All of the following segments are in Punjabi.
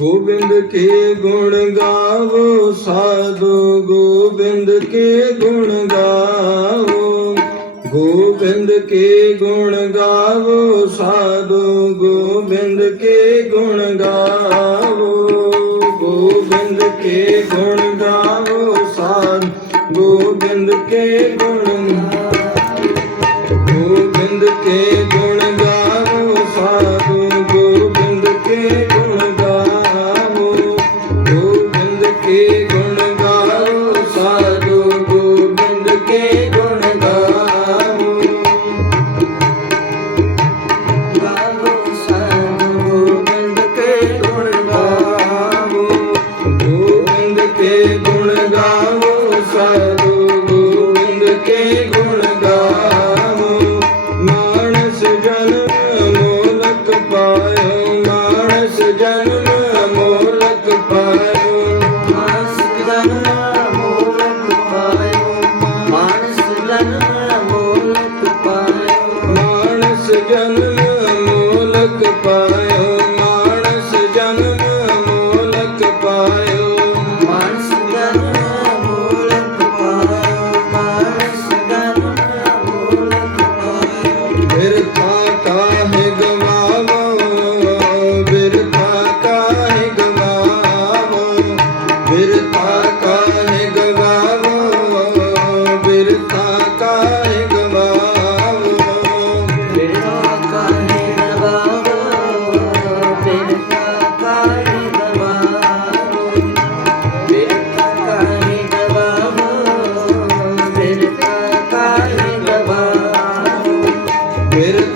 ਗੋਬਿੰਦ ਕੇ ਗੁਣ ਗਾਵੋ, ਸਾਧੂ ਗੋਬਿੰਦ ਕੇ ਗੁਣ ਗਾਵੋ। ਗੋਬਿੰਦ ਕੇ ਗੁਣ ਗਾਵੋ, ਸਾਧੂ ਗੋਬਿੰਦ ਕੇ ਗੁਣ ਗਾਵੋ। ਗੋਬਿੰਦ ਕੇ ਗੁਣ ਗਾਵੋ, ਸਾਧੂ ਗੋਬਿੰਦ ਕੇ ਗੁਣ ਗੋਬਿੰਦ ਕੇ ਕੇ ਗੁਣ ਗਾਵੋ ਗਾਵੋ ਸਾਨੂੰ ਗੋਬਿੰਦ ਕੇ ਗੁਣ ਗਾਵੋ ਗੋਬਿੰਦ ਕੇ ਗੁਣ ਗਾਵੋ ਸਾਨੂੰ ਗੋਬਿੰਦ ਕੇ ਗੁਣ ਗਾਵੋ ਮਾਨਸ ਜਨ பேரு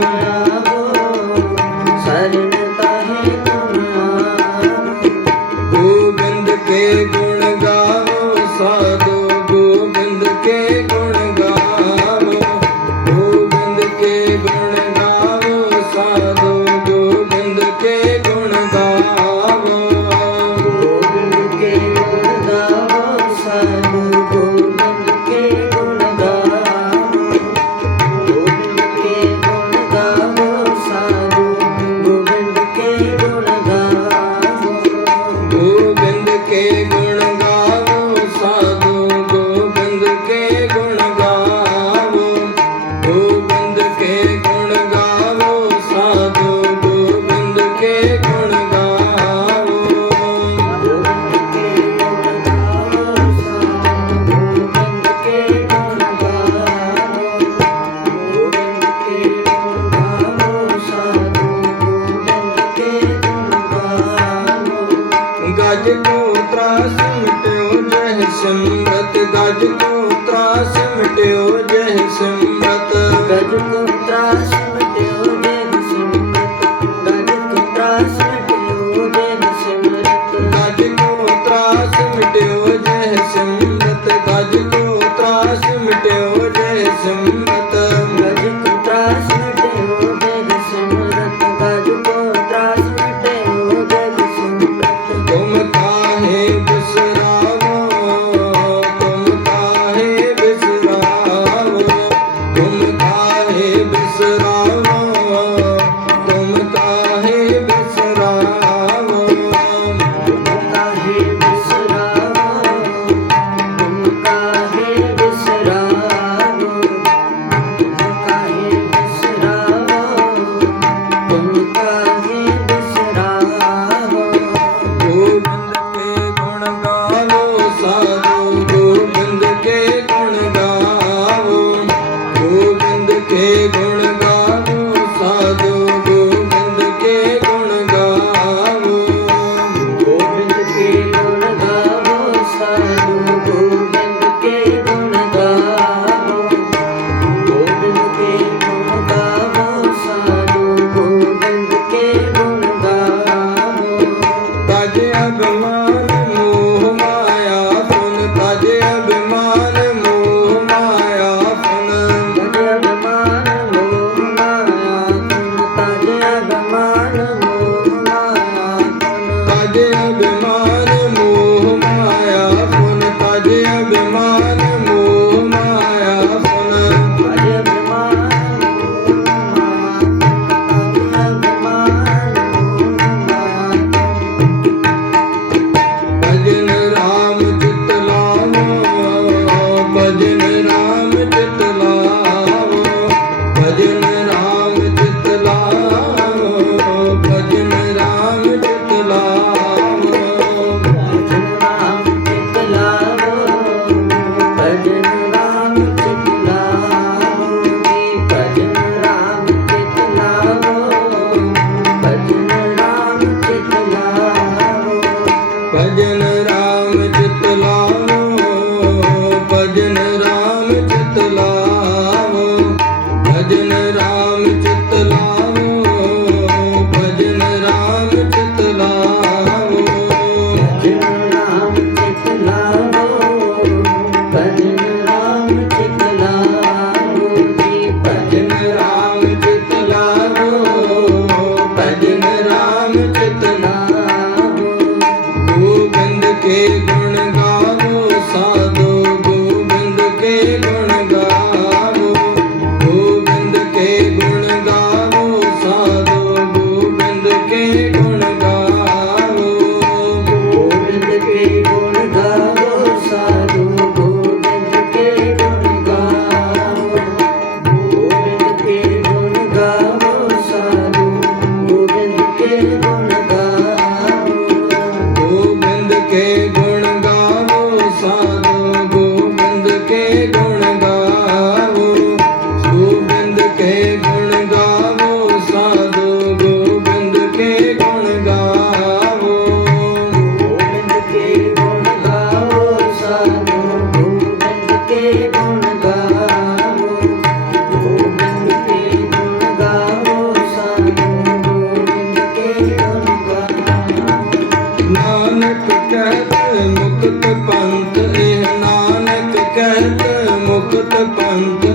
Hallelujah. the love. पंक्ति